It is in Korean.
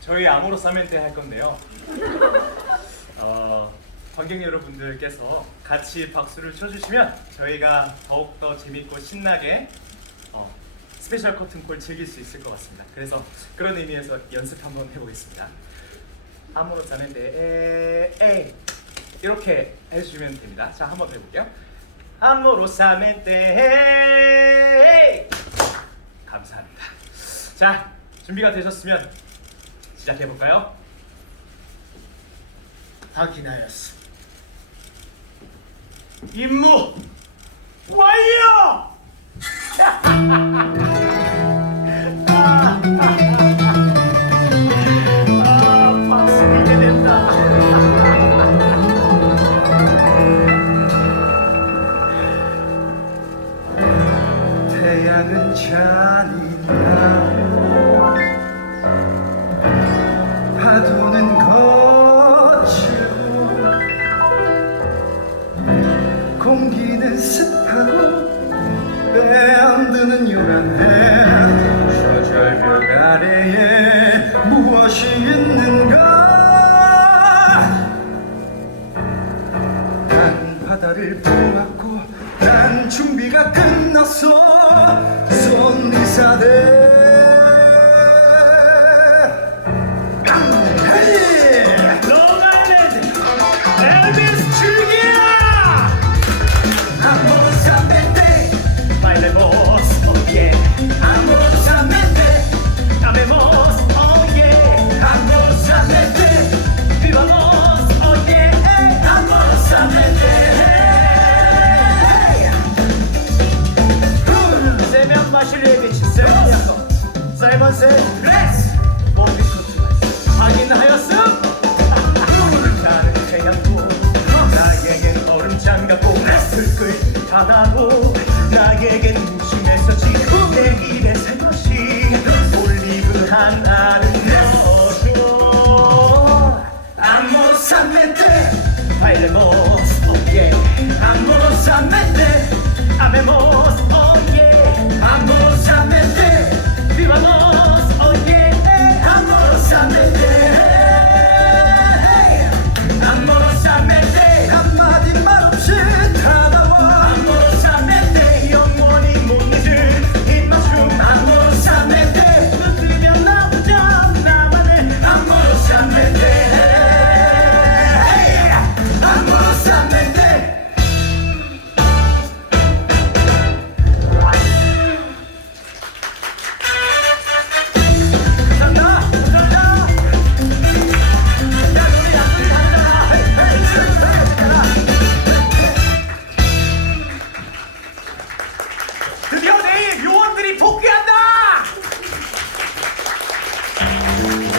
저희 아모로 사멘테 할 건데요. 어, 관객 여러분들께서 같이 박수를 쳐주시면 저희가 더욱더 재밌고 신나게 어, 스페셜 커튼콜 즐길 수 있을 것 같습니다. 그래서 그런 의미에서 연습 한번 해보겠습니다. 아모로 사멘테 에 이렇게 해주시면 됩니다. 자, 한번 더 해볼게요. 아모로 사멘테 감사합니다. 자, 준비가 되셨으면 시작해 볼까요? 확인하였어. 임무 완료! 아, 박수. 태양은 잔 빼앗드는 요란해 저 절벽 아래에 무엇이 있는가? 난 바다를 보았고 난 준비가 끝났어. 손리사대 사이먼스 레스 모비코트 확인하였음? 나는 태양고 나에겐 얼음 장갑고 불끌 바다고 나에겐 무심해서 지금 내 입에 살며시 올리브 하나를 넣어줘 아모사멘테 파일레모스 오예 아모사멘테 아메모스 오예 드